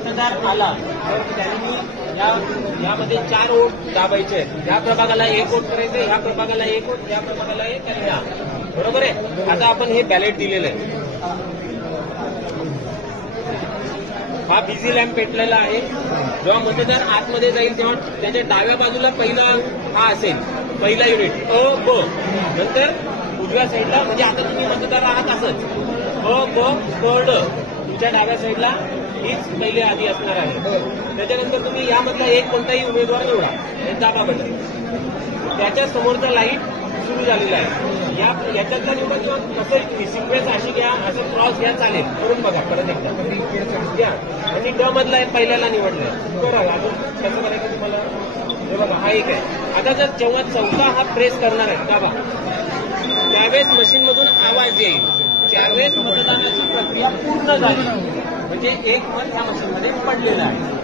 मतदार आला तर त्यांनी यामध्ये 4 वोट दाबायचे आहेत. या प्रभागाला 1 वोट करायचं, ह्या प्रभागाला 1 वोट, या प्रभागाला 1 आणि ह्या. बरोबर आहे. आता आपण हे बॅलेट दिलेलं आहे. हा बिझी लॅम्प पेटलेला आहे. जेव्हा मतदार आतमध्ये जाईल तेव्हा त्याच्या डाव्या बाजूला पहिला हा असेल, पहिला युनिट अ ब. नंतर उजव्या साईडला, म्हणजे आता तुम्ही मतदार आहात असंच अ ब क ड, तुमच्या डाव्या साईडला हीच पहिले आधी असणार आहे. त्याच्यानंतर तुम्ही यामधला एक कोणताही उमेदवार निवडा, दाबा बटन. त्याच्या समोरचा लाईट सुरू झालेला आहे. याच्यातला निवडा किंवा कसं सिक्वेन्स अशी घ्या, असं क्रॉस घ्या, चालेल. करून बघा परत एकदा घ्या. आणि ड मधला पहिल्याला निवडलाय बघा. अजून कसं करायचं तुम्हाला हे बघा, हा एक आहे. आता जर जेव्हा चौथा हा प्रेस करणार आहे दाबा, त्यावेळेस मशीनमधून आवाज येईल. त्यावेळेस मतदानाची प्रक्रिया पूर्ण झाली, म्हणजे एक मत ह्या मशीनमध्ये पडलेलं आहे.